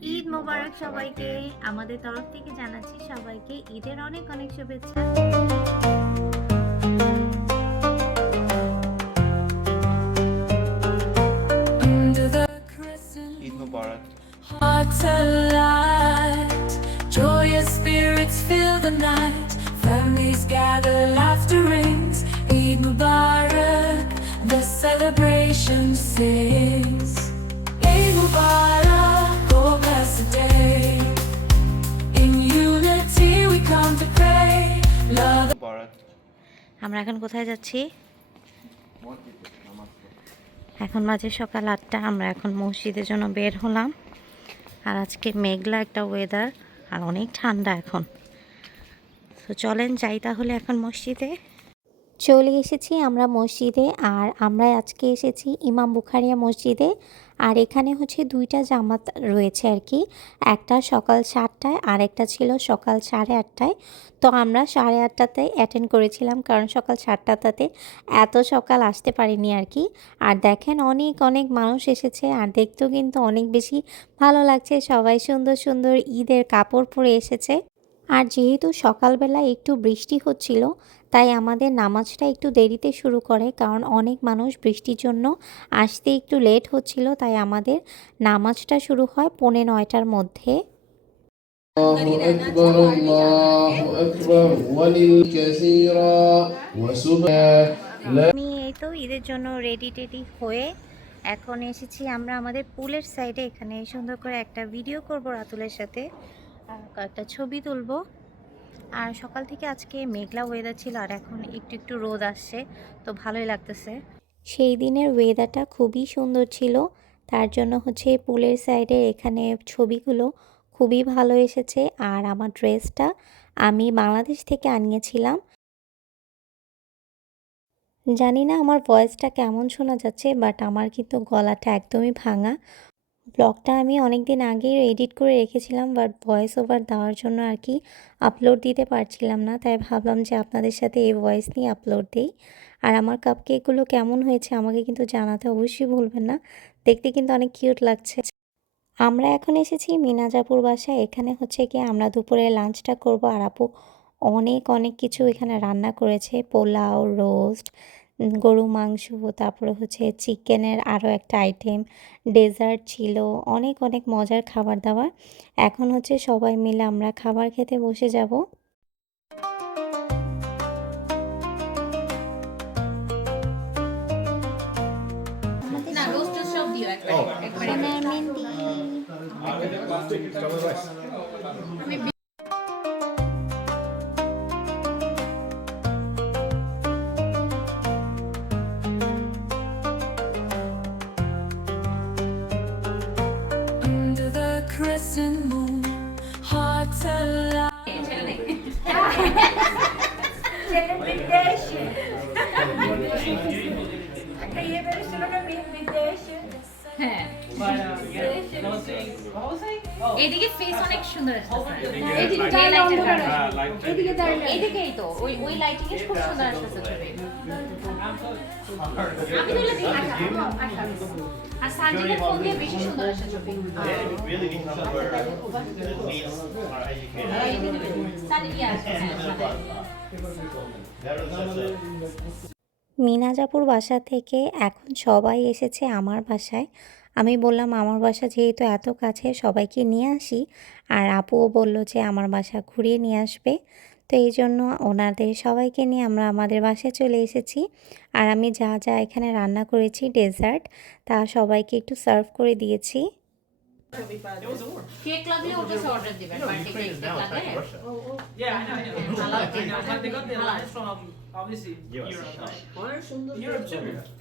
ঈদ মোবারক সবাইকে আমাদের তরফ থেকে জানাচ্ছি সবাইকে ঈদের অনেক অনেক শুভেচ্ছা ঈদ মুবারক hearts alight. Joyous spirits fill the night. Families gather, laughter rings. Eid Mubarak, the celebration sings. Eid Mubarak, আমরা এখন কোথায় যাচ্ছি? এখন বাজে সকাল আটটা আমরা এখন মসজিদের জন্য বের হলাম। আর আজকে মেঘলা একটা ওয়েদার আর অনেক ঠান্ডা এখন। তো চলেন যাই তাহলে এখন মসজিদে। চলে এসেছি আমরা মসজিদে আর আমরা আজকে এসেছি ইমাম বুখারিয়া মসজিদে। আর এখানে হচ্ছে দুইটা জামাত রয়েছে আর কি, একটা সকাল সাতটায় আর একটা ছিল সকাল সাড়ে আটটায়। তো আমরা সাড়ে আটটাতে অ্যাটেন্ড করেছিলাম কারণ সকাল সাতটাতে এত সকাল আসতে পারিনি আর কি। আর দেখেন অনেক অনেক মানুষ এসেছে আর দেখতেও কিন্তু অনেক বেশি ভালো লাগছে। সবাই সুন্দর সুন্দর ঈদের কাপড় পরে এসেছে। আর যেহেতু সকালবেলা একটু বৃষ্টি হচ্ছিল তাই আমাদের নামাজটা একটু দেরিতে শুরু করে কারণ অনেক মানুষ বৃষ্টির জন্য আসতে একটু লেট হচ্ছিল তাই আমাদের নামাজটা শুরু হয় পৌনে নয়টার মধ্যে الله أكبر الله أكبر وللكثيرا وسبحانه আমি এই তো ঈদের জন্য রেডি টেডি হয়ে এখন এসেছি আমরা আমাদের পুলের সাইডে এখানে সুন্দর করে একটা ভিডিও করব রাতুলের সাথে আর কয়েকটা ছবি তুলবো আর সকাল থেকে আজকে মেঘলা ওয়েদার ছিল আর এখন একটু একটু রোদ আসছে, তো ভালোই লাগতেছে। সেই দিনের ওয়েদারটা খুবই সুন্দর ছিল, তার জন্য হচ্ছে পুলের সাইডে এখানে ছবিগুলো খুবই ভালো এসেছে। আর আমার ড্রেসটা আমি বাংলাদেশ থেকে আনিয়েছিলাম। জানি না আমার ভয়েসটা কেমন শোনা যাচ্ছে বাট আমার কিন্তু গলাটা একদমই ভাঙা। ব্লগটা আমি অনেক দিন আগেই এডিট করে রেখেছিলাম বাট ভয়েস ওভার দেওয়ার জন্য আর কি আপলোড দিতে পারছিলাম না। তাই ভাবলাম যে আপনাদের সাথে এই ভয়েস নিয়ে আপলোড দিই। আর আমার কাপ কেকগুলো কেমন হয়েছে আমাকে কিন্তু জানাতে অবশ্যই ভুলবেন না। দেখতে কিন্তু অনেক কিউট লাগছে। আমরা এখন এসেছি মিনাজাপুর বাসায়। এখানে হচ্ছে কি আমরা দুপুরে লাঞ্চটা করব। আর আপু অনেক অনেক কিছু এখানে রান্না করেছে। পোলাও রোস্ট গরু মাংস তারপরে হচ্ছে চিকেনের আরও একটা আইটেম ডেজার্ট ছিল অনেক অনেক মজার খাবার দাবার। এখন হচ্ছে সবাই মিলে আমরা খাবার খেতে বসে যাব। না এদিকে ফেস অনেক সুন্দর আসছে এদিকে এই লাইটটা এদিকে এদিকেই তো ওই ওই লাইটিং এ খুব সুন্দর আসছে আমি তো এগুলো আর সানজিদের ফোন দিয়ে বেশি সুন্দর ছবি. সানজি মিনাজাপুর বাসা থেকে এখন সবাই এসেছে আমার বাসায়। আমি বললাম আমার বাসা যেহেতু এত কাছে সবাইকে নিয়ে আসি আর আপুও বলল যে আমার বাসা ঘুরিয়ে নিয়ে আসবে তো এই জন্য ওনাদের সবাইকে নিয়ে আমরা আমাদের বাসায় চলে এসেছি আর আমি যা যা এখানে রান্না করেছি ডেজার্ট তা সবাইকে একটু সার্ভ করে দিয়েছি কেক লাগলে ওটা অর্ডার দিবেন বার্থডে কেক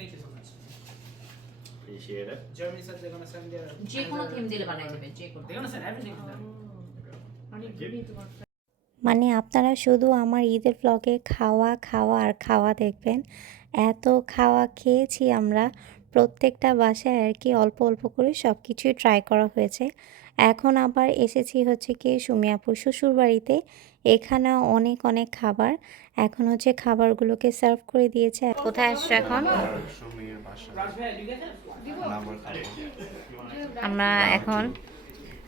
লাগলে it. Germany said they're gonna send their. যে কোনো থিম দিলে বানাই দেবে যে কোনো They're gonna send everything to them. মানে আপনারা শুধু আমার ঈদের ব্লগে খাওয়া খাওয়া আর খাওয়া দেখবেন। এত খাওয়া খেয়েছি আমরা। প্রত্যেকটা বাসায় আর কি অল্প অল্প করে সব কিছুই ট্রাই করা হয়েছে। এখন আবার এসেছি হচ্ছে কি সুমিয়াপুর শ্বশুর বাড়িতে এখানেও অনেক অনেক খাবার। এখন হচ্ছে খাবারগুলোকে সার্ভ করে দিয়েছে। কোথায় আসছো এখন? আমরা এখন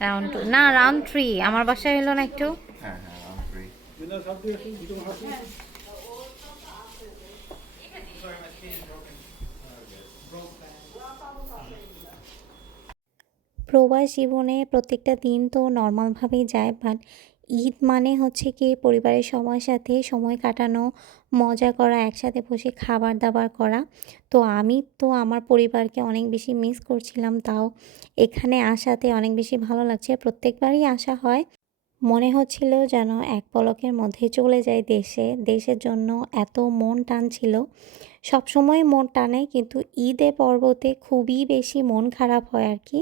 রাউন্ড টু না রাউন্ড থ্রি আমার বাসায় হলো না একটু? হ্যাঁ হ্যাঁ round three. প্রবাস জীবনে প্রত্যেকটা দিন তো নর্মালভাবেই যায় বাট ঈদ মানে হচ্ছে কি পরিবারের সবার সাথে সময় কাটানো, মজা করা, একসাথে বসে খাবার দাবার করা। তো আমি তো আমার পরিবারকে অনেক বেশি মিস করছিলাম, তাও এখানে আসাতে অনেক বেশি ভালো লাগছে। প্রত্যেকবারই আসা হয়। মনে হচ্ছিল যেন এক পলকের মধ্যে চলে যায় দেশে। দেশের জন্য এত মন টানছিল সবসময় মন টানে, কিন্তু ঈদে পর্বতে খুবই বেশি মন খারাপ হয় আর কি।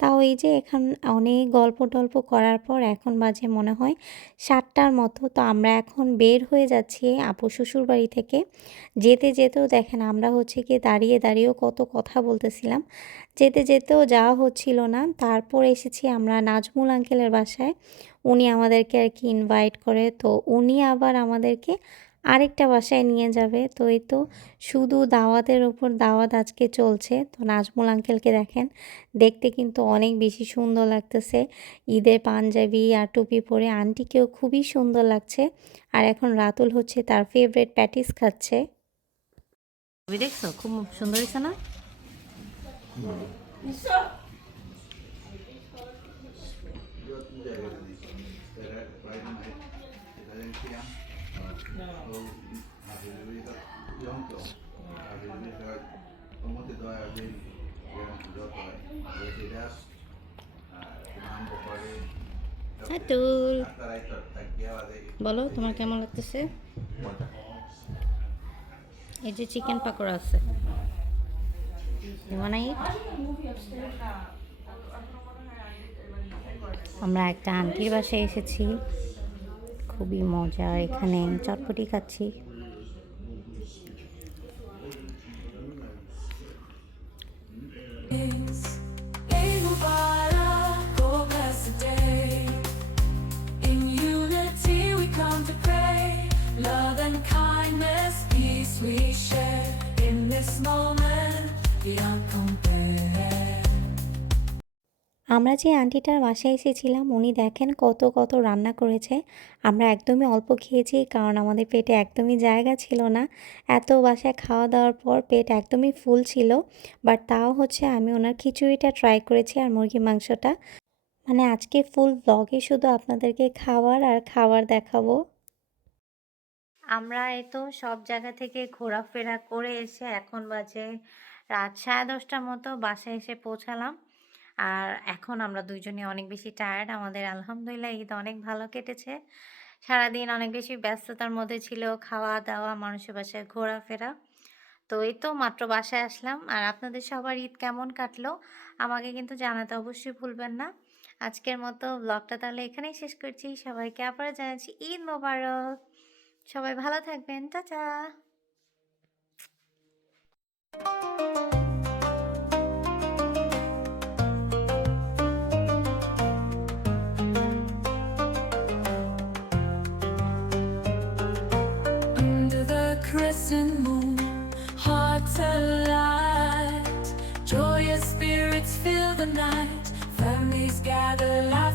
তাও এই যে এখন, অনেক গল্প টল্প করার পর এখন বাজে মনে হয় সাতটার মতো। তো আমরা এখন বের হয়ে যাচ্ছি আপু শ্বশুর বাড়ি থেকে। যেতে যেতেও দেখেন আমরা হচ্ছে কি দাঁড়িয়ে দাঁড়িয়েও কত কথা বলতেছিলাম। যেতে যেতেও যাওয়া হচ্ছিল না। তারপর এসেছি আমরা নাজমুল আঙ্কেলের বাসায়। উনি আমাদেরকে আর কি ইনভাইট করে। তো উনি আবার আমাদেরকে আরেকটা বাসায় নিয়ে যাবে। তো এই তো শুধু দাওয়াতের ওপর দাওয়াত আজকে চলছে। তো নাজমুল আঙ্কেলকে দেখেন দেখতে কিন্তু অনেক বেশি সুন্দর লাগতেছে। ঈদের পাঞ্জাবি আর টুপি পরে আন্টিকেও খুবই সুন্দর লাগছে। আর এখন রাতুল হচ্ছে তার ফেভারিট প্যাটিস খাচ্ছে। দেখছ? খুব সুন্দর হয়েছে না? বলো তোমার কেমন লাগতেছে? এই যে চিকেন পাকোড়া আছে। আমরা একটা আন্টির বাসায় এসেছি। খুবই মজা এখানে চটপটি খাচ্ছি oh kindness, peace we share. In this moment, beyond compare. আমরা যে আন্টিটার বাসায় এসেছিলাম, উনি দেখেন কত কত রান্না করেছে। আমরা একদমই অল্প খেয়েছি, কারণ আমাদের পেটে একদমই জায়গা ছিল না। এত বাসায় খাওয়া দাওয়ার পর পেট একদমই ফুল ছিল বাট তাও হচ্ছে আমি ওনার খিচুড়িটা ট্রাই করেছি আর মুরগি মাংসটা। মানে আজকে ফুল ব্লগে শুধু আপনাদেরকে খাবার আর খাবার দেখাবো। আমরা এই তো সব জায়গা থেকে ঘোরাফেরা করে এসে এখন বাজে রাত সাড়ে দশটার মতো বাসায় এসে পৌঁছালাম। আর এখন আমরা দুইজনে অনেক বেশি টায়ার্ড আমাদের আলহামদুলিল্লাহ ঈদ অনেক ভালো কেটেছে। সারাদিন অনেক বেশি ব্যস্ততার মধ্যে ছিল খাওয়া দাওয়া মানুষের বাসায় ঘোরাফেরা। তো এই তো মাত্র বাসায় আসলাম। আর আপনাদের সবার ঈদ কেমন কাটলো? আমাকে কিন্তু জানাতে অবশ্যই ভুলবেন না। আজকের মতো ব্লগটা তাহলে এখানেই শেষ করছি। সবাইকে আবার জানাচ্ছি ঈদ মোবারক। সবাই ভালো থাকবেন। Tata! Crescent moon, hearts alight. Joyous spirits fill the night. Families gather, rings.